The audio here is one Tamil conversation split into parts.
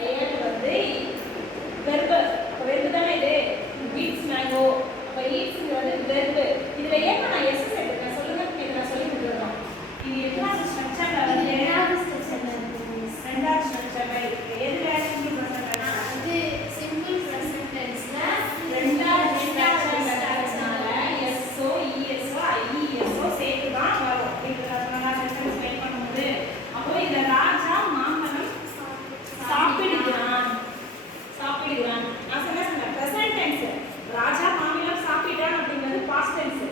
செயல் வந்து வெர்பு. அப்ப வெர்பு தானே இது. eats mango. அப்ப eatsங்கிறது வெர்பு. இதுல ஏன் நான் s சேர்த்துட்டேன் சொல்லுங்க. இது நான் சொல்லி கொடுத்துறோம். இது எத்தனாவது ஸ்ட்ரக்சர்ல வந்து ரெண்டாவது ஸ்ட்ரக்சர்ல எதுல சிம்பிள் பிரசன்ட்னா இது சிம்பிள் பிரசன்ட் டென்ஸ்ல ரெண்டாவது ஸ்ட்ரக்சர்னால so eso iso சேர்த்து தான் வரும். இதுல நான் சென்டென்ஸ் மெயின்டைன் பண்ணும்போது அப்போ இந்த ராஜா மாம்பழம் சாப்பிடுகிறான். நான் சொன்னேன் பிரசன்ட் டென்ஸ். ராஜா மாம்பழம் சாப்பிட்டான் அப்படிங்கிறது பாஸ்ட் டென்ஸ்.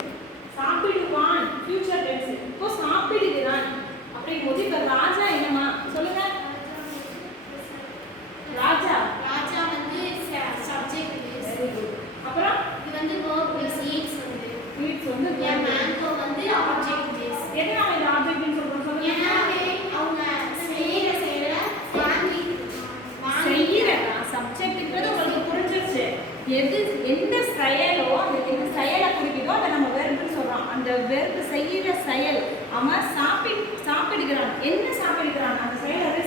சாப்பிடுவான் ஃபியூச்சர் டென்ஸ். இப்போ சாப்பிடுகிறான் அப்படிங்கும்போது இப்ப ராஜா என்னமா சொல்லுங்க. ராஜா வந்து சப்ஜெக்ட் பேஸ். அப்புறம் இது வந்து verb பேஸ். eats வந்து mango வந்து ஆப்ஜெக்ட் பேஸ். எதனால இந்த ஆப்ஜெக்ட்னு சொல்றோம் சொல்லுங்க. ஏன்னா அவங்க செய்யற ஃபேமிலி செய்யற சப்ஜெக்ட்ங்கிறது உங்களுக்கு புரிஞ்சிருச்சு. எந்த செயலோ அந்த எந்த செயலை குறிக்குதோ அதை நம்ம வெர்ப்னு சொல்றோம். அந்த வெர்ப் செய்யற செயல். அவன் சாப்பிடுகிறான். என்ன சாப்பிடுகிறான்? அந்த செயலை